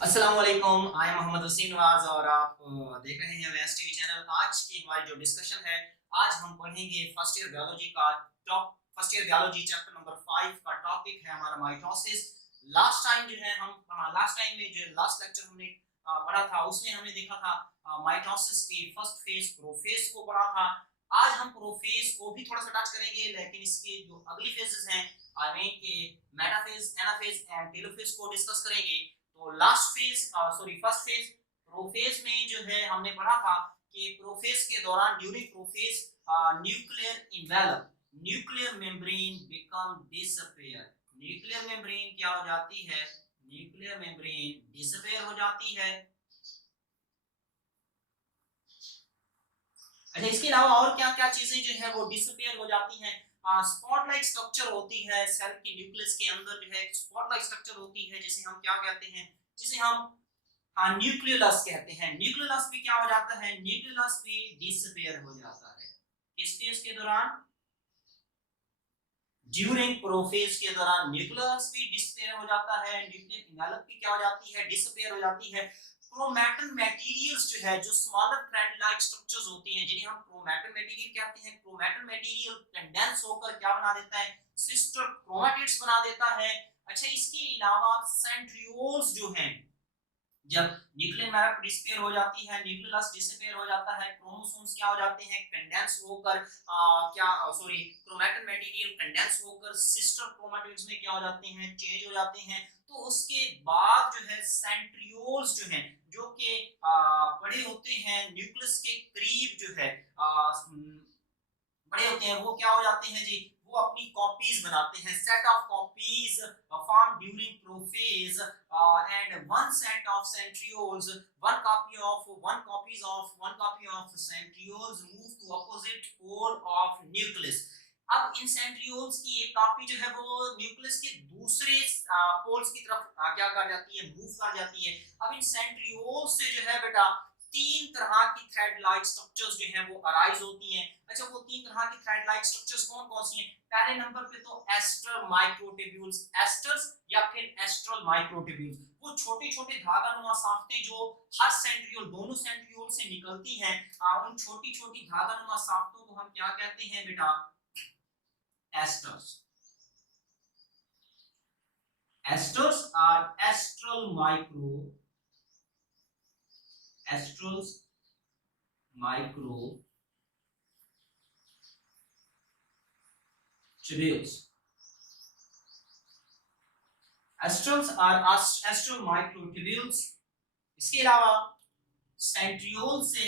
अस्सलाम वालेकुम, I am Mohammad Wasim Nawaz और आप देख रहे हैं वेस्ट टीवी चैनल। आज की हमारी जो डिस्कशन है, आज हम पढ़ेंगे फर्स्ट ईयर बायोलॉजी का top first year biology chapter number 5 का टॉपिक है हमारा माइटोसिस। लास्ट टाइम जो है हम लास्ट टाइम में जो लास्ट लेक्चर हमने पढ़ा था उसमें हमने देखा था माइटोसिस की फर्स्ट फेज प्रोफेज को पढ़ा था। आज हम प्रोफेज को भी थोड़ा सा टच करेंगे, लेकिन इसके जो अगली फेजेस हैं आई मीन के मेटाफेज, एनाफेज एंड टेलोफेज को डिस्कस करेंगे। तो last phase first phase prophase में जो है हमने पढ़ा था कि प्रोफेज के दौरान during prophase nuclear envelope nuclear membrane become disappear. Nuclear membrane क्या हो जाती है? न्यूक्लियर मेम्ब्रेन डिसअपियर हो जाती है। अच्छा, इसके अलावा और क्या क्या चीजें जो है वो डिसअपियर हो जाती हैं? स्पॉट लाइक स्ट्रक्चर होती है सेल के न्यूक्लियस के अंदर, जो है स्पॉट लाइक स्ट्रक्चर होती है जिसे हम क्या कहते हैं? जिसे हम न्यूक्लियोलस कहते हैं। न्यूक्लियोलस भी क्या हो जाता है? न्यूक्लियोलस भी डिसअपियर हो जाता है। किस फेज के दौरान? ड्यूरिंग प्रोफेज के दौरान न्यूक्लियस भी डिसअपियर हो जाता है। न्यूक्लियर इन्वेलप भी क्या हो जाती है? डिसअपियर हो जाती है। क्रोमैटिन मटेरियल्स जो है, जो स्मॉलर थ्रेड लाइक स्ट्रक्चर्स होती हैं जिन्हें हम क्रोमैटिन मटेरियल कहते हैं, क्रोमैटिन मटेरियल कंडेंस होकर क्या बना देता है? सिस्टर क्रोमैटिड्स बना देता है। अच्छा, इसके अलावा सेंट्रियोल्स जो हैं, जब न्यूक्लियर मैप डिसअपियर हो जाती है, न्यूक्लियस डिसअपियर हो जाता है, क्रोमोसोम्स क्या हो जाते हैं? कंडेंस होकर क्रोमैटिन मटेरियल कंडेंस होकर सिस्टर क्रोमैटिड्स में क्या हो जाते हैं? चेंज हो जाते हैं। तो उसके बाद जो है सेंट्रियोल्स जो हैं, जो कि बड़े होते हैं न्यूक्लियस के करीब, जो है बड़े होते हैं, वो क्या हो जाते हैं जी? वो अपनी कॉपीज बनाते हैं, set of copies form during prophase and one set of centrioles, one copy of centrioles move to opposite pole of nucleus. अब इन सेंट्रियोल्स की एक कॉपी जो है वो न्यूक्लियस के दूसरे पोल्स की तरफ क्या कर जाती है? मूव कर जाती है। अब इन सेंट्रियोल्स से जो है बेटा तीन तरह की थ्रेड लाइक स्ट्रक्चर्स जो हैं वो अराइज होती हैं। अच्छा, वो तीन तरह की थ्रेड लाइक स्ट्रक्चर्स कौन कौन सी हैं? पहले नंबर पे तो एस्टर माइक्रोट्यूब्यूल्स, एस्टर्स या फिर एस्ट्रल माइक्रोट्यूब्यूल्स, वो छोटे छोटे धागा नुमा साफ्तें जो हर सेंट्रियोल, दोनों सेंट्रियोल से निकलती हैं। उन छोटी छोटी धागा नुमा साफ्तों को हम क्या कहते हैं बेटा? Asters. Asters are astrals micro tubules. Astrals are astral microtubules. इसके अलावा सेंट्रियोल से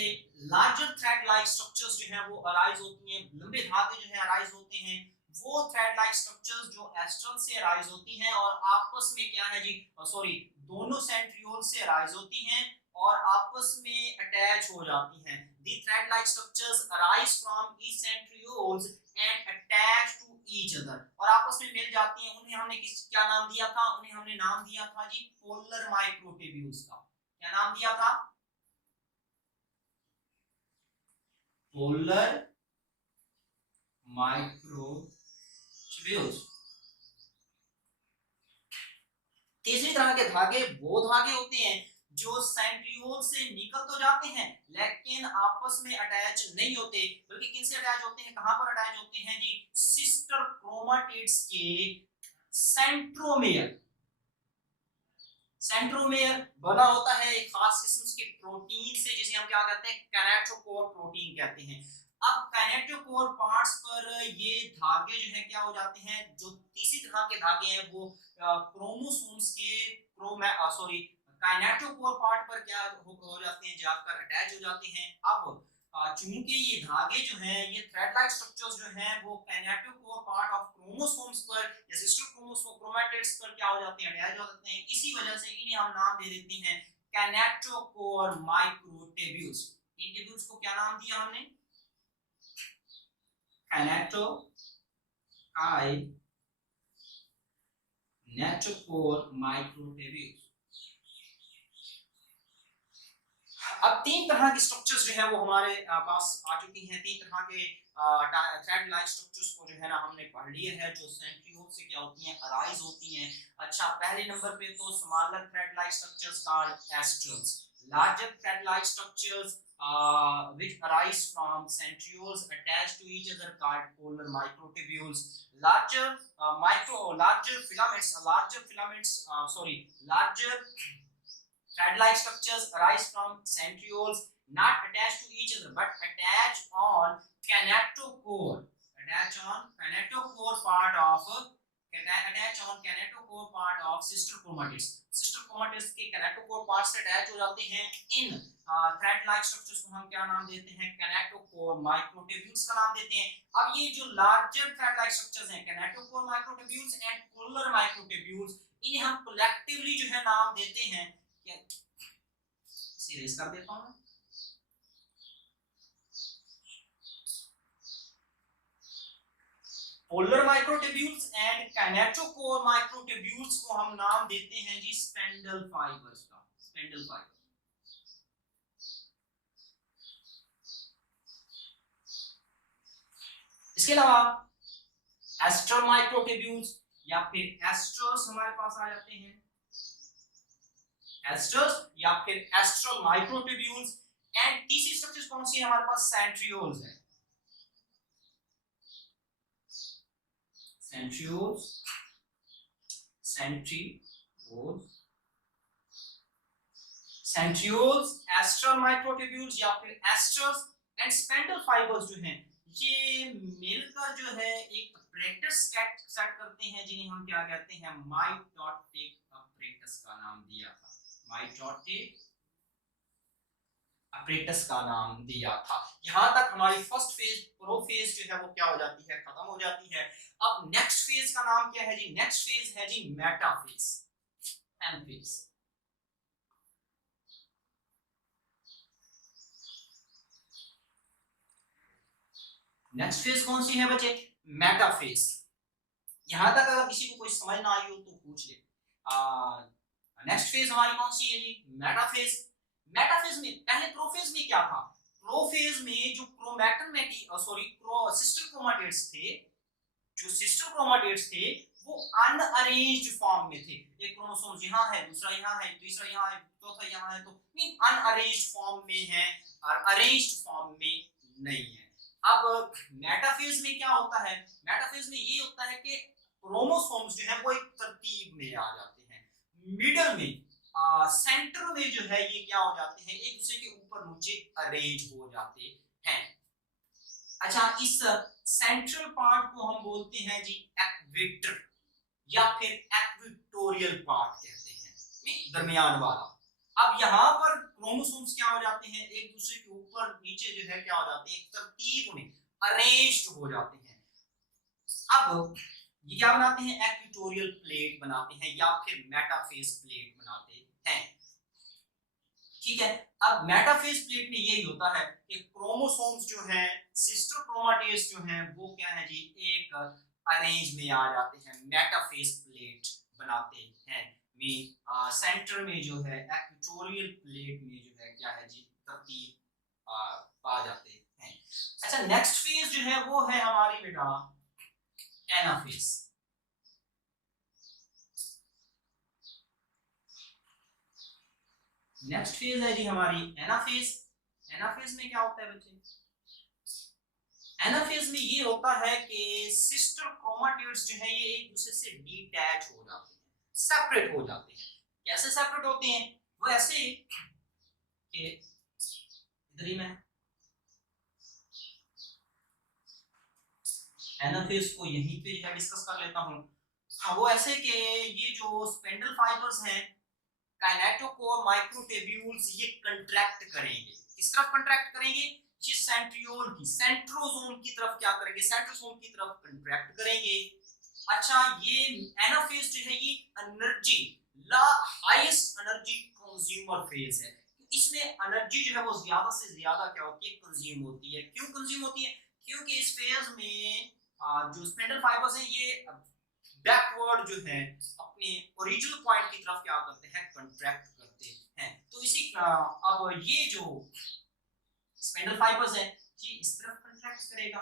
लार्जर थ्रेड लाइक स्ट्रक्चर्स जो हैं वो अराइज होती हैं, लंबे धागे जो हैं अराइज होते हैं। वो थ्रेड लाइक स्ट्रक्चर्स जो एस्ट्रल से अराइज होती हैं और आपस में क्या है जी? दोनों सेंट्रियोल से अराइज होती हैं और आपस में अटैच हो जाती हैं। The thread like structures arise from each centrioles and attach to each other, और आपस में मिल जाती हैं। उन्हें हमने क्या नाम दिया था? उन्हें हमने नाम दिया था जी पोलर माइक्रोट्यूब्यूल्स का। क्या नाम दिया था? Polar microtubules. तीसरी तरह के धागे वो धागे होते हैं जो सेंट्रियोल से निकल तो जाते हैं लेकिन आपस में अटैच नहीं होते, बल्कि किनसे अटैच होते हैं? कहां पर अटैच होते हैं जी? सिस्टर क्रोमैटिड्स के सेंट्रोमेयर। सेंट्रोमेयर बना होता है एक खास किस्म के प्रोटीन से, जिसे हम क्या कहते हैं? कैनेटोकोर प्रोटीन कहते हैं। अब कैनेटोकोर पार्ट्स पर ये धागे जो है क्या हो जाते हैं? जो तीसरी तरह के धागे हैं वो क्रोमोसोम्स के काइनेटोकोर पार्ट पर क्या हो जाते हैं? जाकर अटैच हो जाते हैं। अब चूंकि ये धागे जो हैं, ये थ्रेड लाइक स्ट्रक्चर्स जो हैं वो काइनेटोकोर पार्ट ऑफ क्रोमोसोम्स पर या सिस्टर क्रोमोसोम क्रोमैटिड्स पर क्या हो जाते हैं? अटैच हो जाते हैं। इसी वजह से इन्हें हम नाम दे देते हैं काइनेटोकोर माइक्रोट्यूब्यूल्स। इन ट्यूब्यूल्स को क्या नाम दिया हमने? Kinetochore microtubules. अब अब तीन तरह की स्ट्रक्चर्स जो है वो हमारे पास आ चुकी हैं। तीन तरह के थ्रेड लाइक स्ट्रक्चर्स को जो है ना हमने पढ़ लिए है, जो सेंट्रियोल से क्या होती हैं, अराइज होती हैं। अच्छा, पहले नंबर पे तो smaller thread like structures called astrals, larger thread like structures which arise from centrioles attached to each other called polar microtubules. Larger thread-like structures arise from centrioles not attached to each other but attach on kinetochore. Kinetochore part of sister chromatids. Sister chromatids के kinetochore part से attach हो जाते हैं। इन thread-like structures को हम क्या नाम देते हैं? kinetochore microtubules का नाम देते हैं। अब ये जो larger thread-like structures हैं, kinetochore microtubules and polar microtubules, इन्हें हम collectively जो है नाम देते हैं, सीरीज कर देता हूं। Polar microtubules and kinetochore microtubules को हम नाम देते हैं जी स्पेंडल फाइबर्स का, स्पेंडल फाइबर। इसके अलावा एस्ट्रल माइक्रोट्यूब्यूल्स या फिर एस्ट्रल्स हमारे पास आ जाते हैं, एस्ट्रल्स या फिर एस्ट्रल माइक्रोट्यूब्यूल्स। एंड तीसरी स्ट्रक्चर्स कौन सी है हमारे पास? सेंट्रियोल्स है, सेंट्रियोल्स, एस्ट्रल माइक्रोट्यूब्यूल्स या फिर एस्ट्रल्स एंड स्पेंडल फाइबर्स जो हैं, ये मिलकर जो है एक apparatus सेट करते हैं, जिन्हें हम क्या कहते हैं? माइटोटिक apparatus का नाम दिया था, माइटोटिक apparatus का नाम दिया था। यहां तक हमारी फर्स्ट फेज, प्रोफेज जो है वो क्या हो जाती है? खत्म हो जाती है। अब नेक्स्ट फेज का नाम क्या है जी? नेक्स्ट फेज है जी metaphase, M phase. Next phase कौन सी है बच्चे? मेटाफेज। यहां तक अगर किसी को कोई समझ ना आई हो तो पूछ ले। नेक्स्ट फेज हमारी कौन सी है जी? मेटाफेज। मेटाफेज में पहले प्रोफेज में क्या था? प्रोफेज में जो सिस्टर क्रोमाटिड्स थे, जो सिस्टर क्रोमाटिड्स थे वो अनअरेंज्ड फॉर्म में थे। एक क्रोमोसोम यहां है, दूसरा यहां है, तीसरा यहां है, चौथा यहां है, तो मीन अनअरेंज्ड फॉर्म में है और अरेंज्ड फॉर्म में नहीं है। अब मेटाफेज में क्या होता है? मेटाफेज में ये होता है कि क्रोमोसोम्स जो है वो एक तरतीब में आ जाते हैं, मिडल में सेंटर में जो है ये क्या हो जाते हैं? एक दूसरे के ऊपर नीचे अरेंज हो जाते हैं। अच्छा, इस सेंट्रल पार्ट को हम बोलते हैं जी एक्वेटर या फिर एक्वेटोरियल पार्ट कहते हैं, दरमियान वाला। अब यहाँ पर क्रोमोसोम्स क्या हो जाते हैं? एक दूसरे के ऊपर नीचे जो है क्या हो जाते हैं? एक तरतीब में अरेंज्ड हो जाते हैं। अब ये क्या बनाते हैं? एक्वेटोरियल प्लेट बनाते हैं या फिर मेटाफेज प्लेट बनाते हैं। ठीक है। अब मेटाफेज प्लेट में यही होता है कि क्रोमोसोम्स जो हैं, सिस्टर क्रोमाटिड्स जो हैं, वो क्या है जी? एक अरेंज में आ जाते हैं, मेटाफेज प्लेट बनाते हैं। सेंटर में जो है एक्वेटोरियल प्लेट में जो है क्या है जी? तरतीब पा जाते हैं। अच्छा, नेक्स्ट फेज जो है वो है हमारी बेटा एनाफेज। नेक्स्ट फेज है जी हमारी एनाफेज। एनाफेज में क्या होता है बच्चे? एनाफेज में ये होता है कि सिस्टर क्रोमाटिड्स जो है ये एक दूसरे से डिटैच हो जाते हैं, सेपरेट हो जाते हैं। कैसे सेपरेट होते हैं? वो ऐसे कि इधर ही मैं एनाफेज को यहीं पे जो है डिस्कस कर लेता हूं। हाँ, वो ऐसे कि ये जो स्पेंडल फाइबर्स हैं, काइनेटोकोर माइक्रोट्यूब्यूल्स, ये कंट्रैक्ट करेंगे। किस तरफ कंट्रैक्ट करेंगे? ये सेंट्रियोल की, सेंट्रोसोम की तरफ क्या करेंगे? सेंट्रोसोम की तरफ कंट्रैक्ट करेंगे। अच्छा, ये एनाफेज जो है ये energy highest energy consumer phase है। इसमें एनर्जी जो है वो ज्यादा से ज्यादा क्या होती है? कंज्यूम होती है। क्यों कंज्यूम होती है? क्योंकि इस फेज में जो स्पेंडल फाइबर्स हैं ये बैकवर्ड जो है अपने ओरिजिनल पॉइंट की तरफ क्या करते हैं? कंट्रैक्ट करते हैं। तो इसी अब ये जो स्पिंडल फाइबर्स है ये इस तरफ कंट्रैक्ट करेगा,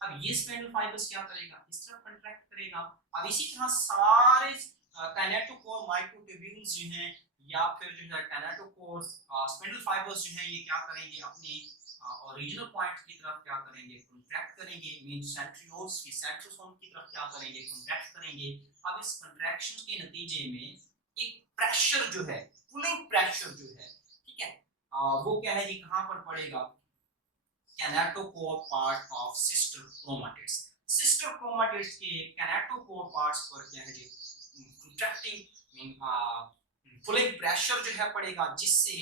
अब ये स्पिंडल फाइबर्स क्या करेगा, इस तरफ कंट्रैक्ट करेगा। अब इसी तरह सारे काइनेटोकोर माइक्रोट्यूब्यूल्स जो हैं या फिर जो है काइनेटोकोर स्पिंडल फाइबर्स जो हैं ये क्या करेंगे, अपने ओरिजिनल पॉइंट की तरफ क्या करेंगे, कंट्रैक्ट करेंगे, मीन सेंट्रियोल्स की सेंट्रोसोम की तरफ क्या करेंगे, कंट्रैक्ट करेंगे। अब इस कंट्रैक्शन के नतीजे में एक प्रेशर जो है, पुलिंग प्रेशर जो है, ठीक है, वो क्या है जी, कहां पर पड़ेगा, kinetochore part of sister chromatids. Sister chromatids के कैनेटोकोर पार्ट्स पर क्या है जी, कंट्रैक्टिंग पुलिंग प्रेशर जो है पड़ेगा, जिससे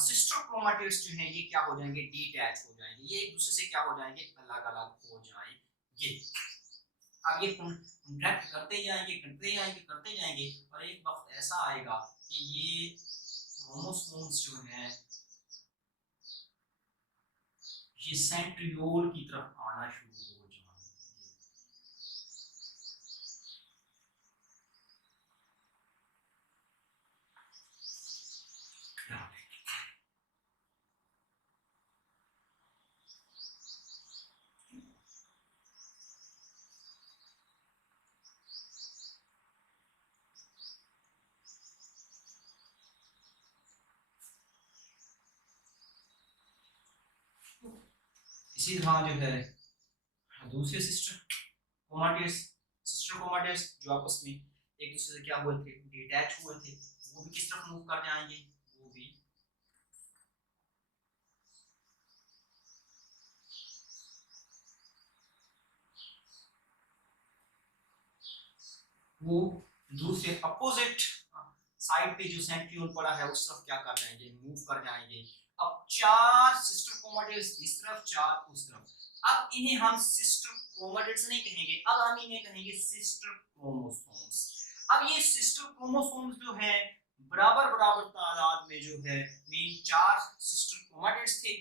सिस्टर क्रोमाटिड्स जो हैं ये क्या हो जाएंगे, डिटैच हो जाएंगे, ये एक दूसरे से क्या हो जाएंगे, अलग अलग हो जाएंगे। अब ये कंट्रैक्ट करते जाएंगे करते जाएंगे करते जाएंगे और एक वक्त ऐसा आएगा कि ये क्रोमोसोम्स जो हैं ये सेंट्रियोल की तरफ आना शुरू हो जाएंगे। इसी तरह जो है दूसरे सिस्टर क्रोमाटिड्स जो आपस में एक दूसरे से क्या हुए थे, डिटैच हुए थे, वो भी किस तरफ मूव कर जाएंगे, वो भी वो दूसरे अपोजिट साइड पे जो सेंट्रियोल पड़ा है उस तरफ क्या कर जाएंगे, मूव कर जाएंगे। अब चार सिस्टर क्रोमाटिड्स इस तरफ, चार उस तरफ। अब इन्हें हम सिस्टर क्रोमाटिड्स नहीं कहेंगे, अब हम इन्हें कहेंगे सिस्टर क्रोमोसोम्स। अब ये सिस्टर क्रोमोसोम्स जो है बराबर बराबर तादाद में जो है, मेन चार सिस्टर क्रोमाटिड्स थे,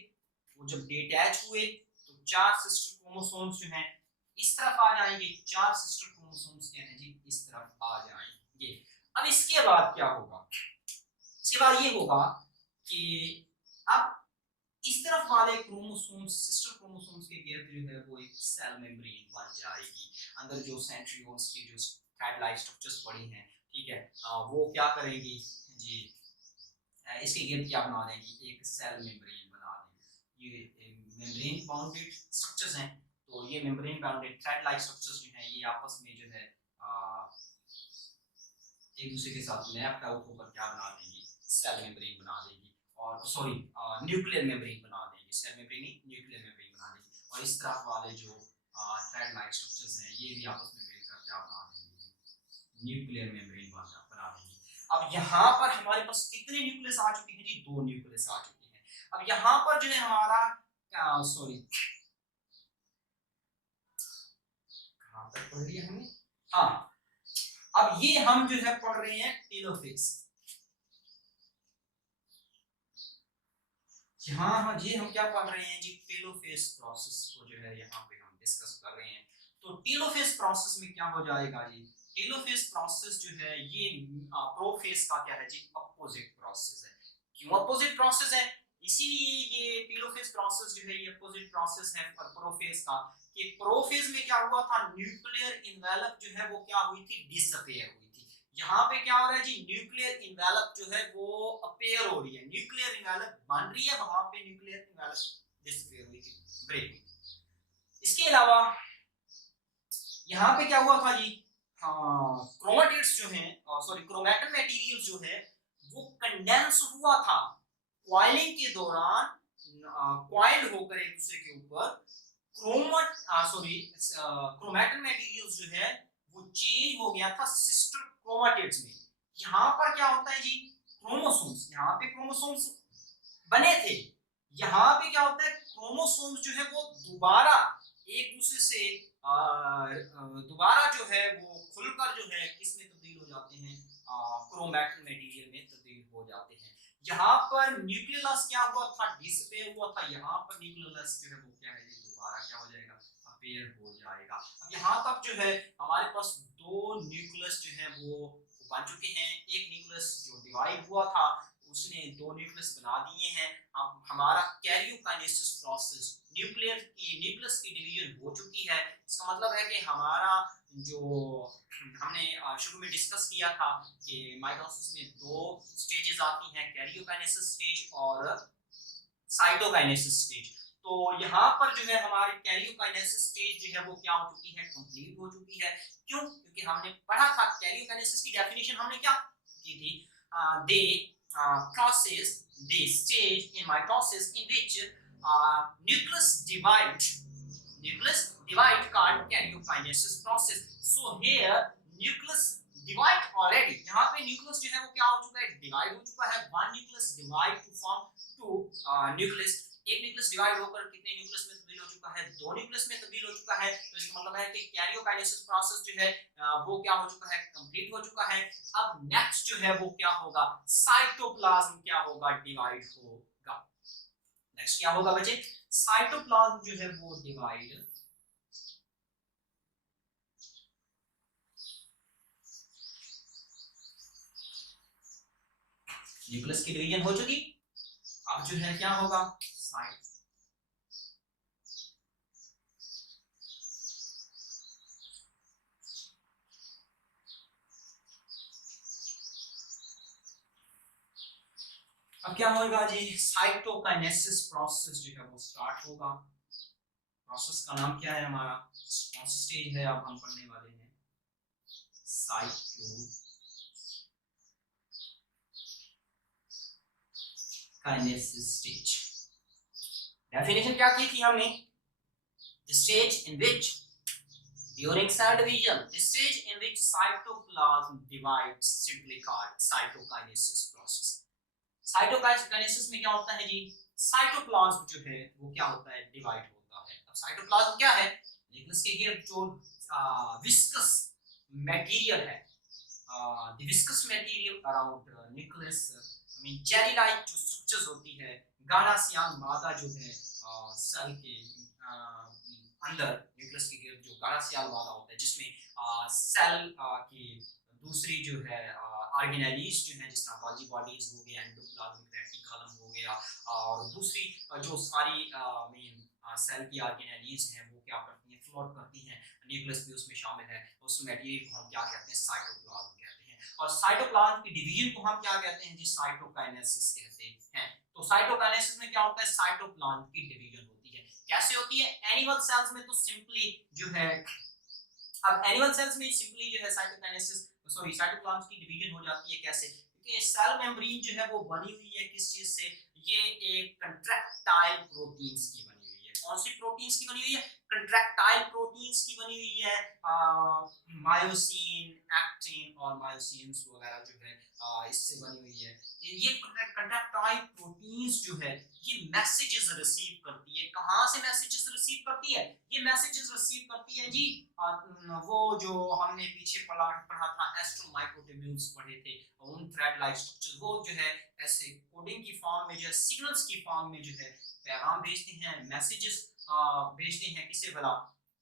वो जब डिटैच हुए तो चार सिस्टर क्रोमोसोम्स जो हैं इस तरफ आ जाएंगे, चार सिस्टर क्रोमोसोम्स क्या है जी, इस तरफ आ जाएंगे। अब इसके बाद क्या होगा, इसके बाद ये होगा कि अब इस तरफ वाले क्रोमोसोम्स, सिस्टर क्रोमोसोम्स के गिर्द जो है वो एक सेल मेम्ब्रेन बन जाएगी। अंदर जो सेंट्रियोल्स की जो थ्रेड लाइक स्ट्रक्चर्स पड़ी हैं, ठीक है, वो क्या करेंगी जी, इसके गिर्द क्या बना देंगी, एक सेल मेम्ब्रेन बना देंगी। ये मेम्ब्रेन बाउंडेड स्ट्रक्चर्स हैं, तो ये membrane bounded thread like structures जो हैं ये आपस में जो है एक दूसरे के साथ लैप्ड आउट होकर क्या बना देंगी, सेल मेम्ब्रेन बना देंगी, और सॉरी न्यूक्लियर मेम्ब्रेन बना देंगी, सेल मेम्ब्रेन नहीं न्यूक्लियर मेम्ब्रेन बना देंगी। और इस तरफ वाले जो थ्रेड लाइक स्ट्रक्चर्स हैं ये भी आपस में मिलकर क्या बना देंगे, न्यूक्लियर मेम्ब्रेन बना देंगी। अब यहाँ पर हमारे पास कितने न्यूक्लियस आ चुके हैं जी, दो न्यूक्लियस आ चुके हैं। अब यहाँ पर जो है हमारा सॉरी कहाँ तक पढ़ लिया हमने, हाँ, अब ये हम जो है पढ़ रहे हैं टेलोफेज। हाँ जी, हम क्या पढ़ रहे हैं जी, टेलोफेज प्रोसेस को जो है यहाँ पे हम डिस्कस कर रहे हैं। तो टेलोफेज प्रोसेस में क्या हो जाएगा जी, टेलोफेज प्रोसेस जो है ये प्रोफेज का क्या है जी, अपोजिट प्रोसेस है। क्यों अपोजिट प्रोसेस है, इसीलिए ये टेलोफेज प्रोसेस जो है ये अपोजिट प्रोसेस है प्रोफेज का। कि प्रोफेज में क्या हुआ था, न्यूक्लियर इन्वेलप जो है वो क्या हुई थी, डिसअपियर हुई थी। यहाँ पे क्या हो रहा है जी, न्यूक्लियर इन्वेलप जो है वो अपेयर हो रही है, न्यूक्लियर इन्वेलप बन रही है, वहां पे न्यूक्लियर इन्वेलप डिसअपियर हुई थी, ब्रेक हुई थी। इसके अलावा यहाँ पे क्या हुआ था जी, क्रोमेटिड्स जो हैं, सॉरी क्रोमैटिन मटेरियल जो है वो कंडेंस हुआ था कॉइलिंग के दौरान, कॉइल्ड होकर एक दूसरे के ऊपर क्रोमैटिन मटेरियल्स जो है वो चेंज हो गया था सिस्टर क्रोमाटिड्स में। यहाँ पर क्या होता है जी, क्रोमोसोम्स, यहाँ पे क्रोमोसोम्स बने थे, यहाँ पे क्या होता है, क्रोमोसोम्स जो है वो दोबारा एक दूसरे से दोबारा जो है वो खुलकर जो है किस में तब्दील हो जाते हैं, क्रोमैटिन मटेरियल में तब्दील हो जाते हैं। यहाँ पर न्यूक्लियस क्या हुआ था, डिसअपियर हुआ था, यहाँ पर न्यूक्लियस जो है वो क्या है दोबारा क्या हो जाएगा, अपेयर हो जाएगा। अब यहाँ तक जो है हमारे पास दो न्यूक्लियस जो है वो बन चुके हैं। एक न्यूक्लियस जो डिवाइड हुआ था उसने 2 न्यूक्लियस बना दिए हैं। अब हमारा कैरियोकाइनेसिस प्रोसेस न्यूक्लियस की डिवीजन हो चुकी है। इसका मतलब है कि हमारा जो हमने शुरू में डिस्कस किया था कि माइटोसिस में 2 स्टेजेस आती हैं, कैरियोकाइनेसिस स्टेज और साइटोकाइनेसिस स्टेज। तो यहाँ पर जो है हमारी कैरियोकाइनेसिस स्टेज जो है वो क्या हो चुकी है, कंप्लीट हो चुकी है। क्यों? क्योंकि हमने पढ़ा था कैरियोकाइनेसिस की डेफिनेशन हमने क्या की थी, दे process the stage in mitosis in which nucleus divide called karyokinesis process. So here nucleus divide already, यहाँ पे न्यूक्लियस जो है वो क्या हो चुका है, डिवाइड हो चुका है। One nucleus divide to form two nucleus. एक न्यूक्लियस डिवाइड होकर कितने न्यूक्लियस में तब्दील हो चुका है, 2 न्यूक्लियस में तब्दील हो चुका है। तो इसका मतलब है कि कैरियोकाइनेसिस प्रोसेस जो है वो क्या हो चुका है, कंप्लीट हो चुका है। अब नेक्स्ट जो है वो क्या होगा, साइटोप्लाज्म क्या होगा, डिवाइड होगा। नेक्स्ट क्या होगा बच्चे, साइटोप्लाज्म जो है वो डिवाइड न्यूक्लियस की डिवीजन हो चुकी। अब जो है क्या होगा, साइट अब क्या होगा जी, साइटोकाइनेसिस प्रोसेस जो है वो स्टार्ट होगा। प्रोसेस का नाम क्या है हमारा, कौन सी स्टेज है, अब हम पढ़ने वाले हैं साइटोकाइनेसिस स्टेज। डेफिनेशन क्या की थी हमने, the stage in which during cell division, the stage in which cytoplasm divides simply called cytokinesis process. Cytokinesis में क्या होता है जी, साइटोप्लाज्म जो है वो क्या होता है, डिवाइड होता है। अब साइटोप्लाज्म क्या है, न्यूक्लियस के गिर्द जो विस्कस मटेरियल है, the viscous material around nucleus, I mean jelly like जो स्ट्रक्चर्स होती है, गाढ़ा सियान मादा जो है सेल के अंदर न्यूक्लियस के गिर्द जो गाढ़ा सियान मादा होता है, जिसमें सेल की दूसरी जो है ऑर्गेनेलीज जो है, जिस तरह गोल्गी बॉडीज हो गया, एंडोप्लाज्मिक रेटिकुलम हो गया, और दूसरी जो सारी मेन सेल की ऑर्गेनेलीज हैं वो क्या करती हैं, फ्लोट करती हैं, न्यूक्लियस भी उसमें शामिल है। उस मटेरियल को हम क्या कहते हैं, साइटोप्लाज्म कहते हैं। और साइटोप्लाज्म की डिवीजन को हम क्या कहते हैं जी, साइटोकाइनेसिस कहते हैं। तो साइटोकाइनेसिस में क्या होता है, साइटोप्लाज्म की डिवीजन होती है। कैसे होती है, एनिमल सेल्स में तो सिंपली जो है, अब एनिमल सेल्स में सिंपली जो है साइटोकाइनेसिस सॉरी साइटोप्लाज्म की डिवीजन हो जाती है। कैसे, क्योंकि सेल मेम्ब्रेन जो है वो बनी हुई है किस चीज से, ये एक कंट्रैक्टाइल प्रोटीन्स की बनी हुई है। कौन सी प्रोटीन्स की बनी हुई है, कंट्रैक्टाइल प्रोटीन्स की बनी हुई है। मायोसिन, एक्टिन और मायोसिन्स वगैरह जो है इससे बनी हुई है। ये कंट्रैक्टाइल प्रोटीन्स जो है ये मैसेजेस रिसीव करती है। कहां से मैसेजेस रिसीव करती है, ये मैसेजेस रिसीव करती है जी वो जो हमने पीछे पढ़ा था, एस्ट्रो माइक्रोट्यूब्यूल्स पढ़े थे, उन थ्रेड लाइक स्ट्रक्चर, वो जो है ऐसे कोडिंग की फॉर्म में जो है, सिग्नल्स की फॉर्म में जो है पैगाम भेजते हैं, मैसेजेस भेजते हैं किसे भला,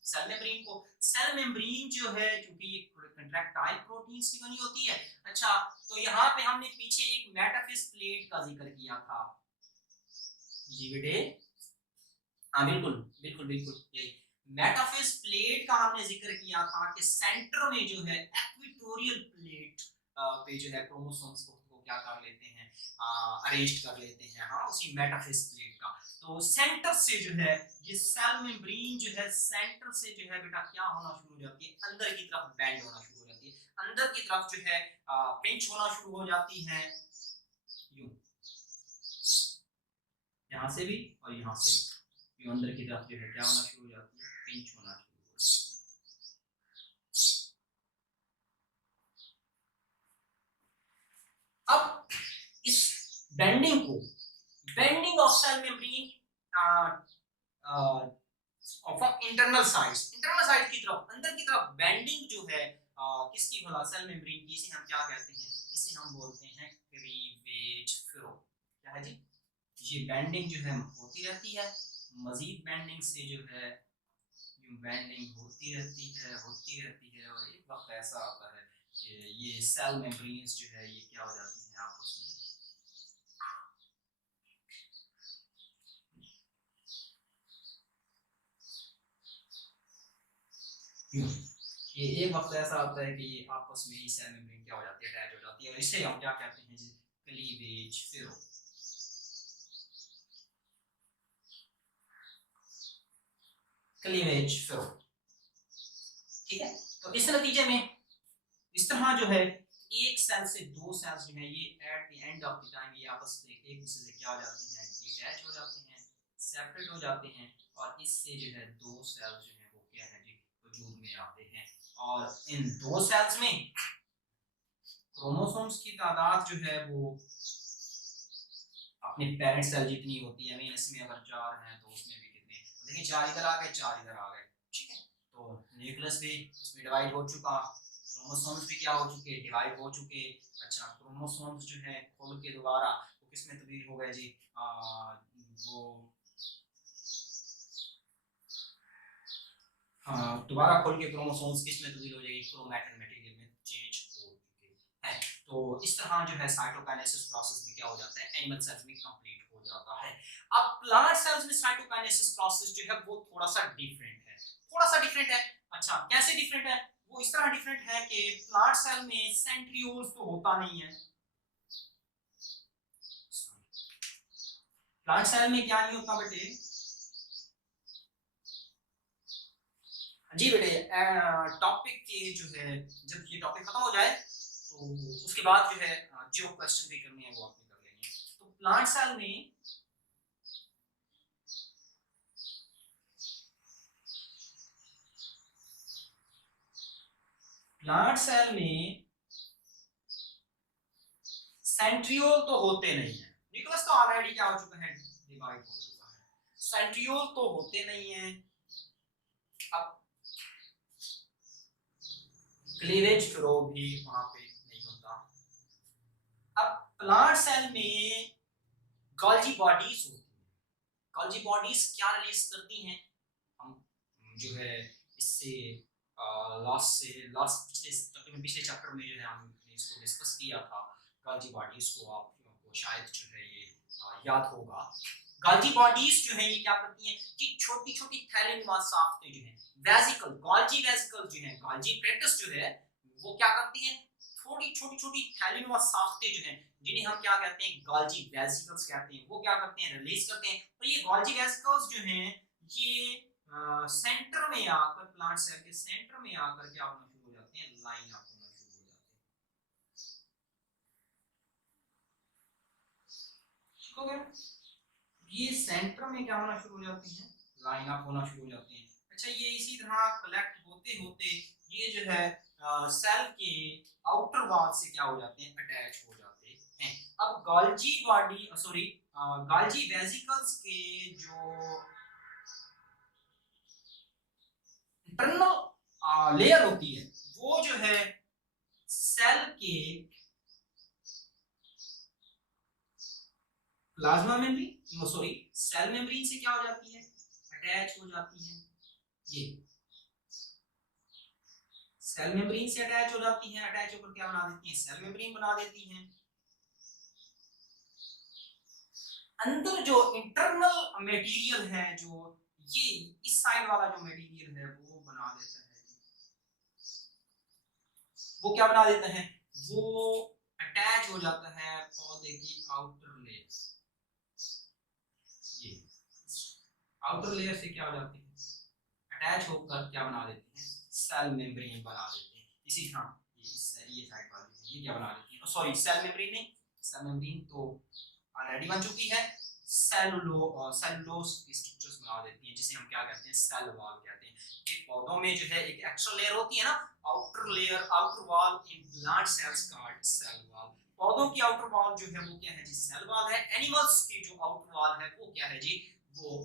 सेल मेम्ब्रेन को। सेल मेम्ब्रेन जो है क्योंकि ये कंट्रैक्टाइल प्रोटीन्स की बनी होती है। अच्छा, तो यहाँ पे हमने पीछे एक मेटाफेज प्लेट का जिक्र किया था जी बेटे, हाँ बिल्कुल बिल्कुल बिल्कुल, यही मेटाफेज प्लेट का हमने जिक्र किया था कि सेंटर में जो है इक्वेटोरियल प्लेट पे जो है क्रोमोसोम्स को क्या कर लेते हैं, अरेंज कर लेते हैं, हाँ उसी मेटाफेज प्लेट का। तो सेंटर से जो है ये सेल मेम्ब्रेन जो है सेंटर से जो है बेटा क्या होना शुरू हो जाती है, अंदर की तरफ बेंड होना शुरू हो जाती है, अंदर की तरफ जो है पिंच होना शुरू हो जाती है, यूं यहाँ से भी और यहाँ से भी, यूं अंदर की तरफ जो है क्या होना शुरू हो जाती है, पिंच होना शुरू हो जाती है। अब इस बेंडिंग को, bending of cell membrane of internal side की तरफ, अंदर की तरफ बेंडिंग जो है किसकी भला, सेल मेम्ब्रेन की, इसे हम क्या कहते हैं, इसे हम बोलते हैं क्लीवेज फ्लो। क्या है जी, ये बेंडिंग जो है होती रहती है, मजीद बेंडिंग से जो है बेंडिंग होती रहती है और एक वक्त ऐसा आता है कि ये सेल मेम्ब्रेन्स जो है ये क्या हो जाती हैं आपस में ये एक वक्त ऐसा आता है कि ये आपस में ही सेल मेम्ब्रेन क्या हो जाती है, अटैच हो जाती है, और इसे हम क्या कहते हैं जी, क्लीवेज फेरो। क्लीवेज फेरो, ठीक है। तो इस नतीजे में इस तरह जो है एक सेल से दो सेल्स जो है ये at the end of the time ये आपस में एक दूसरे से क्या हो जाते हैं, डिटैच हो जाते हैं, सेपरेट हो जाते हैं, और इससे जो है दो सेल्स जो है वो क्या है जी, वजूद में आते हैं। और इन दो सेल्स में क्रोमोसोम्स की तादाद जो है वो अपने पेरेंट सेल जितनी होती है। मीन इसमें अगर 4 हैं तो उसमें भी कितने, देखिए 4 इधर आ गए, 4 इधर आ गए, ठीक है। तो न्यूक्लियस भी इसमें डिवाइड हो चुका, क्रोमोसोम्स भी क्या हो चुके, डिवाइड हो चुके। अच्छा, क्रोमोसोम्स जो है खोल के दोबारा वो किस में तब्दील हो गए जी, वो हाँ, दोबारा खोल के क्रोमोसोम्स किस में तब्दील हो जाएगी, क्रोमैटिन मटेरियल में चेंज हो चुके हैं। तो इस तरह जो है साइटोकाइनेसिस प्रोसेस भी क्या हो जाता है, एनिमल सेल्स में कंप्लीट हो जाता है। अब प्लांट सेल्स में साइटोकाइनेसिस प्रोसेस जो है वो थोड़ा सा डिफरेंट है, थोड़ा सा डिफरेंट है। अच्छा, कैसे डिफरेंट है, वो इस तरह डिफरेंट है कि प्लांट सेल में सेंट्रियोल्स तो होता नहीं है। प्लांट सेल में क्या नहीं होता बेटे, जी बेटे, टॉपिक के जो है जब ये टॉपिक खत्म हो जाए तो उसके बाद जो है जो क्वेश्चन भी करने हैं वो आपने कर लेंगे। तो प्लांट सेल में सेंट्रियोल तो होते नहीं है। न्यूक्लियस तो ऑलरेडी क्या हो चुका है, डिवाइड हो चुका है, सेंट्रियोल तो होते नहीं है। अब क्लीवेज फ्लो भी वहां पे नहीं होता। अब प्लांट सेल में गॉल्जी बॉडीज होती है। गॉल्जी बॉडीज क्या रिलीज करती हैं, हम जो है इससे लास्ट पिछले चैप्टर में जो है हमने इसको डिस्कस किया था। गॉल्जी बॉडीज को आपको शायद जो है ये याद होगा। गॉल्जी बॉडीज जो है ये क्या करती हैं कि छोटी छोटी थैलेनुमा साफ्तें जो है, वेसिकल, गॉल्जी वेसिकल जो है, गॉल्जी प्रेटस जो है वो क्या करती हैं, थोड़ी छोटी छोटी थैलेनुमा साफ्तें जो है जिन्हें हम क्या कहते हैं, गॉल्जी वेसिकल्स कहते हैं, वो क्या करते हैं, रिलीज करते हैं। तो ये गॉल्जी वेसिकल्स जो हैं ये सेंटर में आकर, प्लांट सेल के सेंटर में आकर क्या होना शुरू हो जाते हैं, लाइन अप होना शुरू हो जाते हैं। ठीक हो गया, ये सेंटर में क्या होना शुरू हो जाते हैं, लाइन अप होना शुरू हो जाते हैं। अच्छा, ये इसी तरह कलेक्ट होते होते ये जो है सेल के आउटर वॉल से क्या हो जाते हैं, अटैच हो जाते हैं। अब Golgi body sorry Golgi vesicles के जो इंटरनल लेयर होती है वो जो है सेल के plasma membrane sorry cell membrane से क्या हो जाती है, अटैच हो जाती है। ये सेल मेम्ब्रेन से अटैच हो जाती हैं, अटैच होकर क्या बना देती हैं, सेल मेम्ब्रेन बना देती हैं। अंदर जो इंटरनल मटेरियल है, जो ये इस साइड वाला जो मटेरियल है वो बना देता है, वो क्या बना देता है, वो अटैच हो जाता है पौधे की आउटर लेयर। ये आउटर लेयर से क्या हो जाती है, अटैच होकर क्या बना देती है, सेल मेम्ब्रेन बना देते हैं। इसी तरह ये साइड वाली ये क्या बना देती है, सॉरी सेल मेम्ब्रेन नहीं, सेल मेम्ब्रेन तो ऑलरेडी बन चुकी है, सेलुलोज की स्ट्रक्चर्स बना देती हैं जिसे हम क्या कहते हैं, सेल वॉल कहते हैं। एक पौधों में जो है एक एक्स्ट्रा लेयर होती है ना, outer layer, outer wall in plant cells called cell wall. पौधों की आउटर वॉल जो है वो क्या है जी, सेल वॉल है। एनिमल्स की जो आउटर वॉल है वो क्या है जी, वो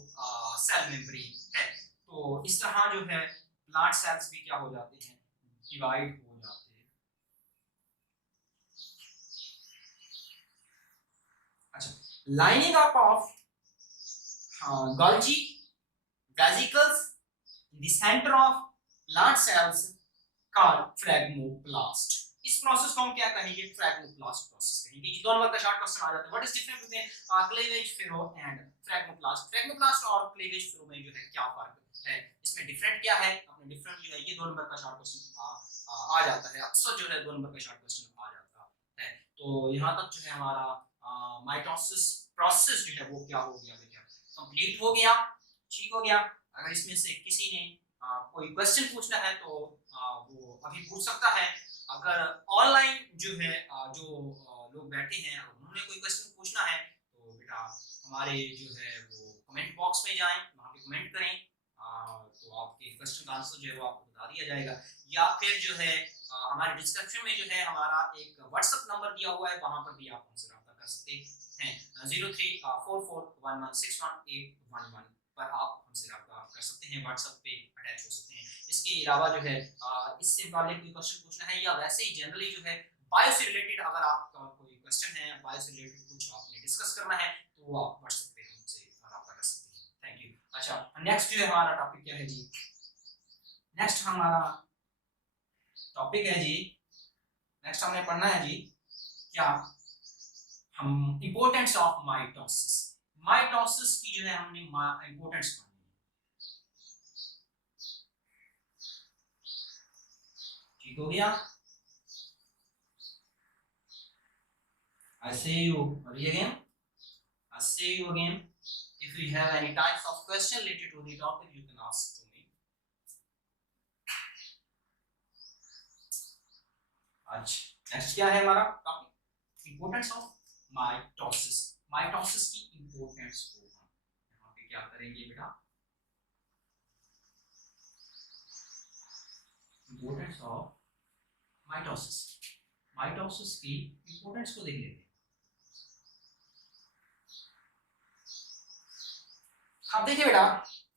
सेल मेम्ब्रेन है। तो इस तरह जो है प्लांट सेल्स भी क्या हो जाते हैं, डिवाइड हो जाते हैं। अच्छा, lining up of Golgi vesicles in the center of plant cells called phragmoplast. इस प्रोसेस को हम क्या कहेंगे, फ्रैगमोप्लास्ट प्रोसेस कहेंगे। ये 2 नंबर का शॉर्ट क्वेश्चन आ जाता है। What is difference between cleavage furrow and phragmoplast. Phragmoplast और क्लीवेज फेरो में जो है क्या फर्क है, इसमें डिफरेंट क्या है, अपने डिफरेंट जो है ये 2 नंबर का शॉर्ट क्वेश्चन आ जाता है। अक्सर जो है 2 नंबर का शॉर्ट क्वेश्चन आ जाता है। तो यहाँ तक जो है हमारा माइटोसिस प्रोसेस जो है वो क्या हो गया बेटा, कंप्लीट हो गया, ठीक हो गया। अगर इसमें से किसी ने कोई क्वेश्चन पूछना है तो वो अभी पूछ सकता है। अगर ऑनलाइन जो है जो लोग बैठे हैं उन्होंने कोई क्वेश्चन पूछना है तो बेटा हमारे जो है वो कमेंट बॉक्स में जाएं, वहाँ पे कमेंट करें, तो आपके क्वेश्चन का आंसर जो है वो आपको बता दिया जाएगा। या फिर जो है हमारे डिस्क्रिप्शन में जो है हमारा एक व्हाट्सएप नंबर दिया हुआ है, वहाँ पर भी आप हमसे रब्ता कर सकते हैं। 0344116111 पर आप हमसे रब्ता कर सकते हैं, व्हाट्सएप पे अटैच हो सकते हैं। इसके अलावा जो है इससे वाले कोई क्वेश्चन पूछना है या वैसे ही जनरली जो है बायो से रिलेटेड अगर आपका कोई क्वेश्चन है, बायो से रिलेटेड कुछ आपने डिस्कस करना है तो वो आप व्हाट्सएप पे हमसे रब्ता कर सकते हैं। Thank you. अच्छा, नेक्स्ट जो है हमारा टॉपिक क्या है जी, नेक्स्ट हमारा टॉपिक है जी, नेक्स्ट हमने पढ़ना है जी क्या, हम इंपोर्टेंस ऑफ माइटोसिस। माइटोसिस की जो है हमने इंपोर्टेंस पढ़नी है, ठीक हो गया। I see you again. I see you again. If you have any types of question related to the topic, you can ask to me. अच्छा, नेक्स्ट क्या है हमारा topic, importance of mitosis. Mitosis की इंपोर्टेंस को हम यहाँ पे क्या करेंगे बेटा, इंपोर्टेंस ऑफ माइटोसिस, माइटोसिस की इंपोर्टेंस को देख लेते हैं। अब देखिए बेटा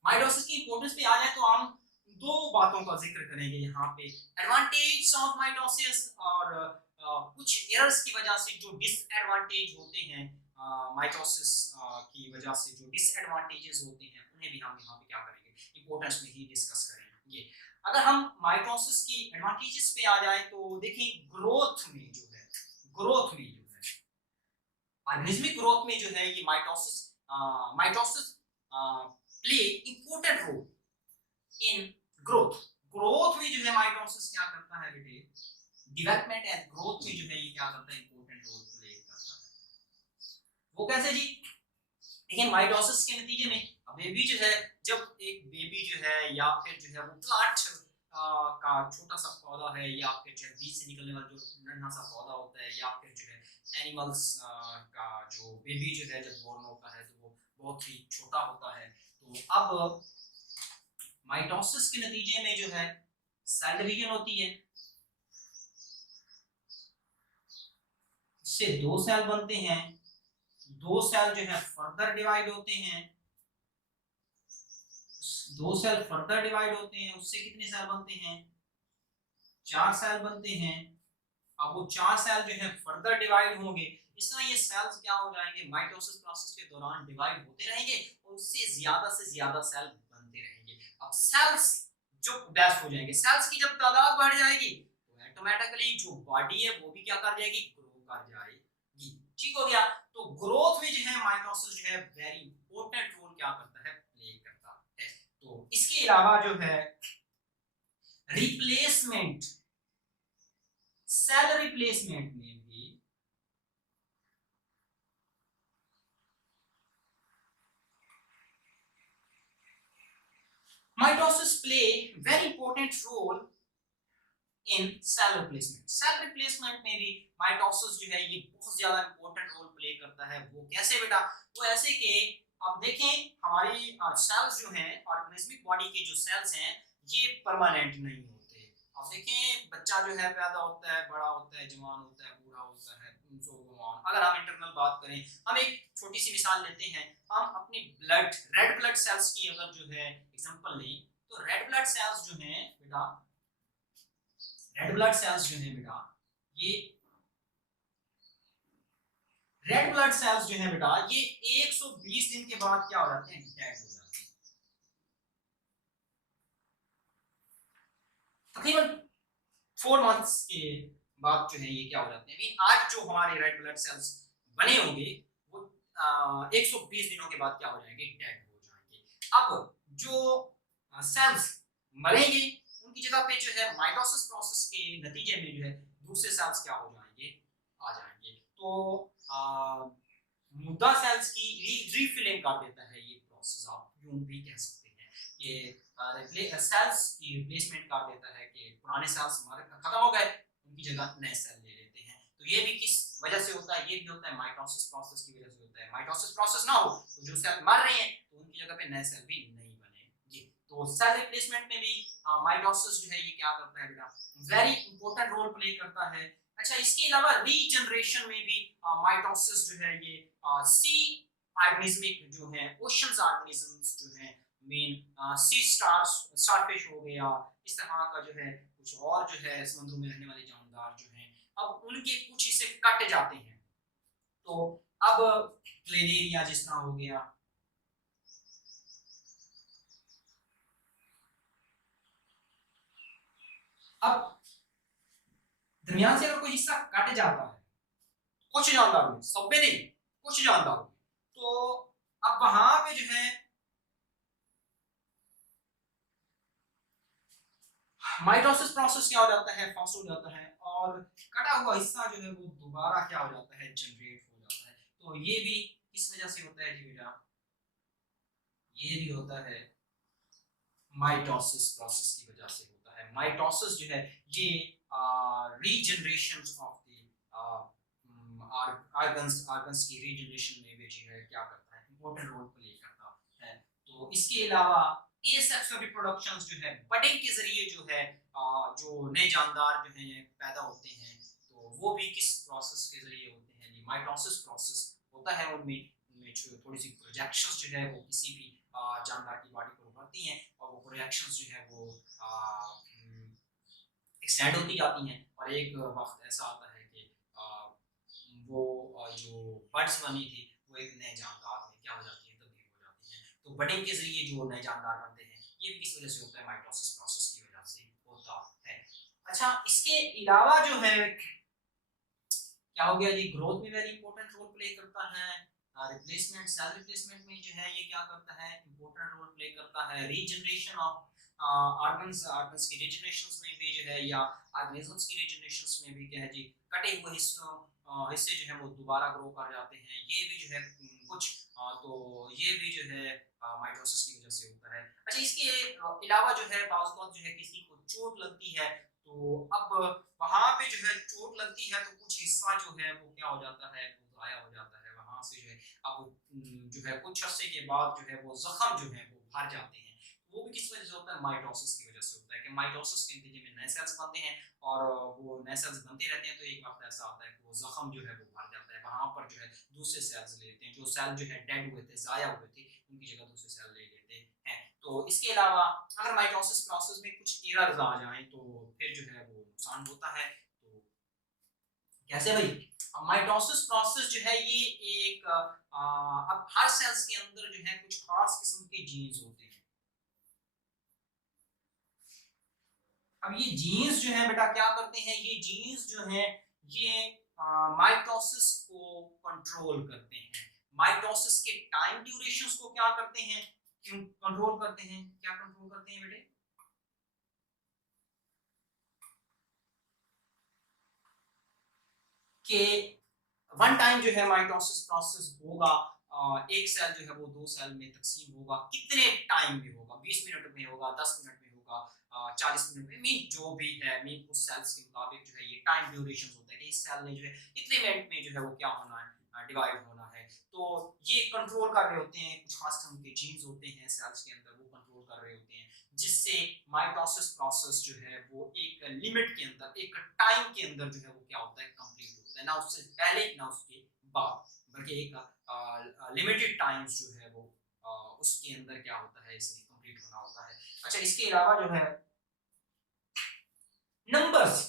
माइटोसिस की इंपोर्टेंस पे आ जाए तो हम दो बातों का जिक्र करेंगे यहाँ पे, एडवांटेज ऑफ माइटोसिस और कुछ एरर्स की वजह से जो डिसएडवांटेज होते हैं, माइटोसिस की वजह से जो डिसएडवांटेजेस होते हैं उन्हें भी हम यहाँ पे क्या करेंगे, इंपोर्टेंस में ही डिस्कस करेंगे। अगर हम माइटोसिस की एडवांटेजेस पे आ जाए तो देखिए ग्रोथ में जो है, ग्रोथ में जो है ऑर्गेनिज्मिक ग्रोथ में जो है ये mitosis play important role in growth. Growth में जो है माइटोसिस क्या करता है बेटे, डेवलपमेंट एंड ग्रोथ में जो है ये क्या करता है, इंपॉर्टेंट रोल प्ले करता है। वो कैसे जी, देखिए माइटोसिस के नतीजे में बेबी जो है, जब एक बेबी जो है या फिर जो है वो प्लांट का छोटा सा पौधा है या फिर जो बीज से निकलने वाला जो नन्हा सा पौधा होता है या फिर जो है एनिमल्स का जो बेबी जो है जब बोर्न होता है तो वो बहुत ही छोटा होता है। तो अब माइटोसिस के नतीजे में जो है सेल डिवीजन होती है, इससे दो सेल बनते हैं, दो सेल जो है फर्दर डिवाइड होते हैं, दो सेल फर्दर डिवाइड होते हैं, उससे कितने सेल बनते हैं, 4 सेल बनते हैं। अब वो 4 सेल जो है फर्दर डिवाइड होंगे, इस तरह ये सेल्स क्या हो जाएंगे, माइटोसिस प्रोसेस के दौरान डिवाइड होते रहेंगे और उससे ज्यादा से ज्यादा सेल बनते रहेंगे। अब सेल्स जो बेस्ट हो जाएंगे, सेल्स की जब तादाद बढ़ जाएगी तो ऑटोमेटिकली जो बॉडी है वो भी क्या कर जाएगी, ग्रो कर जाएगी। ठीक हो गया। तो ग्रोथ में जो है माइटोसिस जो है वेरी इंपॉर्टेंट रोल क्या करता है, प्ले करता है। तो इसके अलावा जो है रिप्लेसमेंट, सेल रिप्लेसमेंट में भी mitosis play very important role in cell replacement. Cell replacement में भी माइटोसिस जो है ये बहुत ज्यादा इंपॉर्टेंट रोल प्ले करता है। वो कैसे बेटा, वो ऐसे कि अब देखें हमारी सेल्स जो हैं, ऑर्गेनिज्मिक बॉडी के जो सेल्स हैं ये परमानेंट नहीं होते। अब देखें बच्चा जो है पैदा होता है, बड़ा होता है, जवान होता है, बूढ़ा होता है, अगर हम इंटरनल बात करें, हम एक छोटी सी मिसाल लेते हैं, हम अपनी ब्लड रेड ब्लड सेल्स की अगर जो है एग्जांपल लें तो रेड ब्लड सेल्स जो हैं बेटा, रेड ब्लड सेल्स जो है बेटा, ये रेड ब्लड सेल्स जो है बेटा ये 120 दिन के बाद क्या हो जाते हैं, डेड हो जाते हैं। तकरीबन 4 मंथ्स के बाद जो है ये क्या हो जाते हैं, आज जो हमारे रेड ब्लड सेल्स बने होंगे वो 120 दिनों के बाद क्या हो जाएंगे, डेड हो जाएंगे। अब जो सेल्स मरेंगे उनकी जगह पे जो है माइटोसिस प्रोसेस के नतीजे में जो है दूसरे सेल्स क्या हो जाएंगे, आ जाएंगे। तो मुद्दा सेल्स की रीफिलिंग कर देता है ये प्रोसेस, आप यूं भी कह सकते हैं कि सेल्स की रिप्लेसमेंट कर देता है कि पुराने सेल्स हमारे खत्म हो गए, उनकी जगह नए सेल ले लेते हैं। तो ये भी किस वजह से होता है, ये भी होता है माइटोसिस प्रोसेस की वजह से होता है। माइटोसिस प्रोसेस ना हो तो जो सेल मर रहे हैं तो उनकी जगह पे नए सेल भी नहीं बनेंगे। तो सेल रिप्लेसमेंट में भी माइटोसिस जो है ये क्या करता है बेटा, वेरी इंपॉर्टेंट रोल प्ले करता है। अच्छा, इसके अलावा रीजनरेशन में भी माइटोसिस जो है ये सी ऑर्गेनिज्मिक जो है ओशंस ऑर्गेनिजम्स जो है मेन सी स्टार्स, स्टारफिश हो गया, इस तरह का जो है कुछ और जो है समुद्रों में रहने वाले जानदार जो हैं, अब उनके कुछ हिस्से कट जाते हैं। तो अब प्लेनेरिया जिस तरह हो गया, अब दरमियान से अगर कोई हिस्सा कट जाता है, कुछ जानदार में, सब में नहीं, कुछ जानदार में, तो अब वहां पे जो है माइटोसिस प्रोसेस क्या हो जाता है, फास्ट हो जाता है, और कटा हुआ हिस्सा जो है वो दोबारा क्या हो जाता है, जनरेट हो जाता है। तो ये भी किस वजह से होता है जी बेटा, ये भी होता है माइटोसिस प्रोसेस की वजह से होता है। माइटोसिस जो है ये रीजनरेशन ऑफ द ऑर्गन्स की रीजनरेशन में भी जो है क्या करता है, इंपॉर्टेंट रोल प्ले करता है। तो इसके अलावा एसेक्सुअल रिप्रोडक्शन जो है बडिंग के जरिए जो है जो नए जानदार जो है पैदा होते हैं, तो वो भी किस प्रोसेस के जरिए होते हैं, माइटोसिस प्रोसेस होता है। उनमें उनमें जो थोड़ी सी प्रोजेक्शंस जो है वो किसी भी जानदार की बॉडी को उभरती हैं, और वो प्रोजेक्शंस जो है वो एक्सटेंड होती जाती हैं, और एक वक्त ऐसा आता है कि वो जो बर्ड्स बनी थी वो एक नए जानदार में क्या हो जाती है, तब्दील हो जाती हैं। तो बडिंग के जरिए जो नए जानदार बनते हैं ये भी किस वजह से होता है, माइटोसिस प्रोसेस की वजह से होता है। अच्छा, इसके अलावा जो है क्या हो गया जी, ग्रोथ में वेरी इंपॉर्टेंट रोल प्ले करता है। रिप्लेसमेंट, सेल रिप्लेसमेंट में जो है ये क्या करता है, इंपॉर्टेंट रोल प्ले करता है। रीजनरेशन ऑफ ऑर्गन्स, ऑर्गन्स की रीजनरेशंस में भी जो है, या ऑर्गेनिजम्स की रीजनरेशंस में भी क्या है जी, कटे हुए हिस्सों हिस्से जो है वो दोबारा ग्रो कर जाते हैं। ये भी जो है कुछ तो ये भी जो है माइटोसिस की वजह से होता है। अच्छा, इसके अलावा जो है बाज़ वक़्त जो है किसी को चोट लगती है, तो अब वहां पे जो है चोट लगती है तो कुछ हिस्सा जो है वो क्या हो जाता है, वो गायब हो जाता है वहां से जो है। अब जो है कुछ अरसे के बाद जो है वो जख्म जो है वो भर जाते हैं। वो भी किस वजह से होता है, माइटोसिस की वजह से होता है कि माइटोसिस के नतीजे में नए सेल्स बनते हैं, और वो नए सेल्स बनते रहते हैं, तो एक वक्त ऐसा आता है कि वो जख्म जो है वो भर जाता है, वहां पर जो है दूसरे सेल्स ले लेते हैं, जो सेल जो है डेड हुए थे, जाया हुए थे, उनकी जगह दूसरे सेल ले लेते हैं। तो इसके अलावा अगर माइटोसिस प्रोसेस में कुछ एरर्स आ जाएं तो फिर जो है वो नुकसान होता है। तो कैसे भाई, अब माइटोसिस प्रोसेस जो है ये एक अब हर सेल्स के अंदर जो है कुछ खास किस्म के जीन्स होते हैं। अब ये जीन्स जो है बेटा क्या करते हैं, ये जीन्स जो है ये माइटोसिस को कंट्रोल करते हैं। माइटोसिस के टाइम ड्यूरेशंस को क्या करते हैं, क्यों कंट्रोल करते हैं, क्या कंट्रोल करते हैं बेटे, कि वन टाइम जो है माइटोसिस प्रोसेस होगा, एक सेल जो है वो दो सेल में तकसीम होगा, कितने टाइम में होगा, 20 मिनट में होगा, 10 मिनट में होगा, 40 मिनट में, मीन जो भी है, मीन उस सेल्स के मुताबिक जो है ये टाइम ड्यूरेशन होता है कि इस सेल ने जो है इतने मिनट में जो है वो क्या होना है, डिवाइड होना है। तो ये कंट्रोल कर रहे होते हैं, कुछ खास किस्म के जीन्स होते हैं सेल्स के अंदर, वो कंट्रोल कर रहे होते हैं, जिससे माइटोसिस प्रोसेस जो है वो एक लिमिट के अंदर, एक टाइम के अंदर जो है वो क्या होता है, कंप्लीट होता है, ना उससे पहले ना उसके बाद, बल्कि एक लिमिटेड टाइम्स जो है वो उसके अंदर क्या होता है, इसमें कंप्लीट होना होता है। अच्छा, इसके अलावा जो है नंबर्स,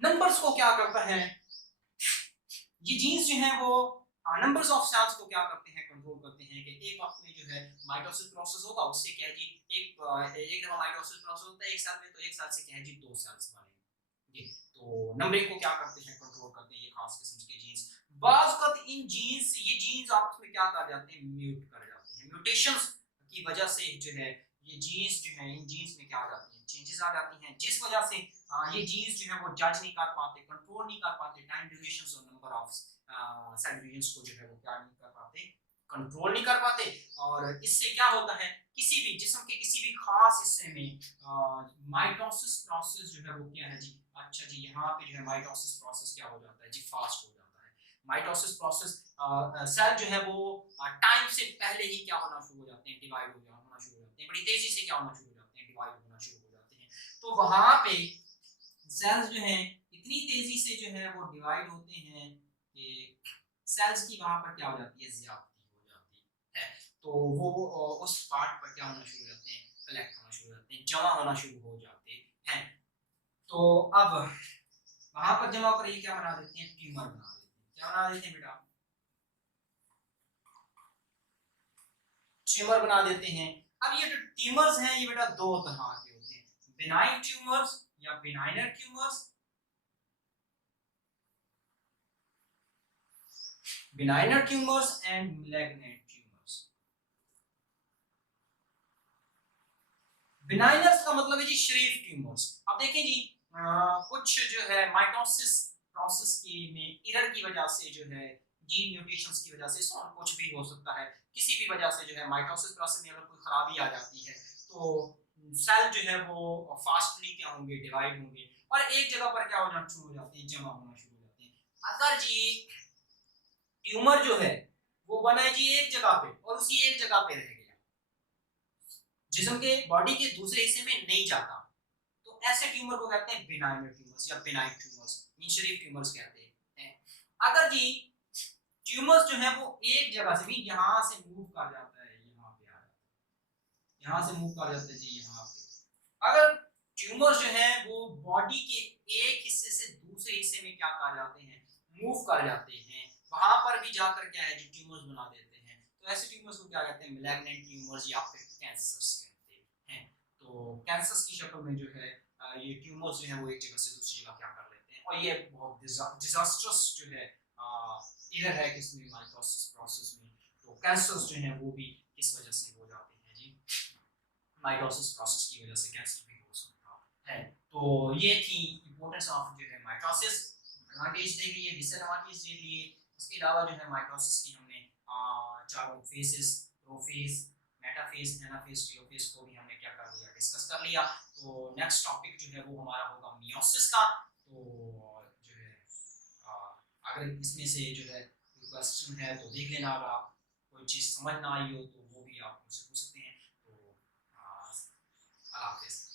नंबर्स को क्या करता है, ये जीन्स जो है वो नंबर्स ऑफ सेल्स को क्या करते हैं, कंट्रोल करते हैं कि एक वक्त में जो है माइटोसिस प्रोसेस होगा, उससे क्या है जी एक दफा माइटोसिस प्रोसेस होता है एक साल में, तो एक साल से क्या है जी 2 सेल्स बनेंगे। तो नंबरिंग को क्या करते हैं, कंट्रोल करते हैं ये खास किस्म के जीन्स। बाज़ वक्त इन जीन्स, ये जीन्स आपस में क्या कर जाते हैं, म्यूट कर जाते हैं। म्यूटेशंस की वजह से जो है ये जीन्स जो है, इन जीन्स में क्या आ जाती है, चेंजेस आ जाती हैं, जिस वजह से ये जीन्स जो है वो जज नहीं कर पाते, कंट्रोल नहीं कर पाते टाइम ड्यूरेशंस और नंबर ऑफ सेल डिवीजन्स को जो है वो क्या नहीं कर पाते, कंट्रोल नहीं कर पाते। और इससे क्या होता है, किसी भी जिस्म के किसी भी खास हिस्से में माइटोसिस प्रोसेस जो है वो क्या है जी, अच्छा जी यहाँ पे जो है माइटोसिस प्रोसेस क्या हो जाता है जी, फास्ट हो जाता है। माइटोसिस प्रोसेस सेल जो है वो टाइम से पहले ही क्या होना शुरू हो जाते हैं, डिवाइड होना शुरू हो जाते हैं, बड़ी तेजी से क्या होना शुरू हो जाते हैं, डिवाइड होना शुरू हो जाते हैं। तो वहां पे सेल्स जो हैं इतनी तेजी से जो है वो डिवाइड होते हैं कि सेल्स की वहां पर क्या हो जाती है, ज्यादती हो जाती है। तो वो उस पार्ट पर क्या होना शुरू हो जाते हैं, कलेक्ट होना शुरू हो जाते हैं, जमा होना शुरू हो जाते हैं। तो अब वहां पर जमा होकर ये क्या बना देते हैं, ट्यूमर बना देते हैं। क्या बना देते हैं बेटा, ट्यूमर बना देते हैं। अब ये जो ट्यूमर्स हैं ये बेटा दो तरह के होते हैं, बिनाइन ट्यूमर्स या benigner tumours, benigner tumors and malignant tumors। Benigners का मतलब है जी शरीफ ट्यूमर्स। अब देखें जी कुछ जो है माइटोसिस प्रोसेस की में एरर की वजह से जो है जीन म्यूटेशंस की वजह से सो कुछ भी हो सकता है, किसी भी वजह से जो है माइटोसिस प्रोसेस में अगर कोई खराबी आ जाती है तो सेल जो है वो फास्टली क्या होंगे, डिवाइड होंगे और एक जगह पर क्या होना शुरू हो जाते हैं, जमा होना शुरू हो जाते हैं। अगर जी ट्यूमर जो है वो बना है जी एक जगह पे और उसी एक जगह पे रह गया, जिस्म के बॉडी के दूसरे हिस्से में नहीं जाता, तो ऐसे ट्यूमर को कहते हैं बिनाइन ट्यूमर्स या बिनाइन ट्यूमर्स, शरीफ ट्यूमर्स कहते हैं। अगर जी ट्यूमर्स जो है वो एक जगह से भी यहाँ से मूव कर जाता है, यहाँ पे आ जाता है, यहाँ से मूव कर जाता है जी यहाँ पे। अगर ट्यूमर्स जो है वो बॉडी के एक हिस्से से दूसरे हिस्से में क्या कर जाते हैं, मूव कर जाते हैं, वहां पर भी जाकर क्या है जो ट्यूमर्स बना देते हैं, तो ऐसे ट्यूमर्स को क्या कहते हैं, मैलिग्नेंट ट्यूमर्स या फिर कैंसर्स कहते हैं। तो कैंसर्स की शक्ल में जो है ये ट्यूमर्स जो है वो एक जगह से दूसरी जगह क्या कर लेते हैं, और ये बहुत डिजास्टर्स जो है एरर है किसमें, माइटोसिस प्रोसेस में। तो कैंसर्स जो है वो भी इस वजह से हो जाते हैं जी, माइटोसिस प्रोसेस की वजह से कैंसर भी हो सकता है। तो ये थी इंपॉर्टेंस ऑफ जो है माइटोसिस, एडवांटेज देख लिए, डिसएडवांटेज देख लिए। इसके अलावा जो है माइटोसिस की हमने चारों phases, prophase, metaphase, anaphase, telophase को भी हमने क्या कर लिया, डिस्कस कर लिया। तो नेक्स्ट टॉपिक जो है वो हमारा होगा मियोसिस का। तो जो है अगर इसमें से जो है कोई क्वेश्चन है तो देख लेना, अगर आप कोई चीज़ समझ ना आई हो तो वो भी आप मुझसे पूछ सकते हैं। तो अल्लाह हाफिज़।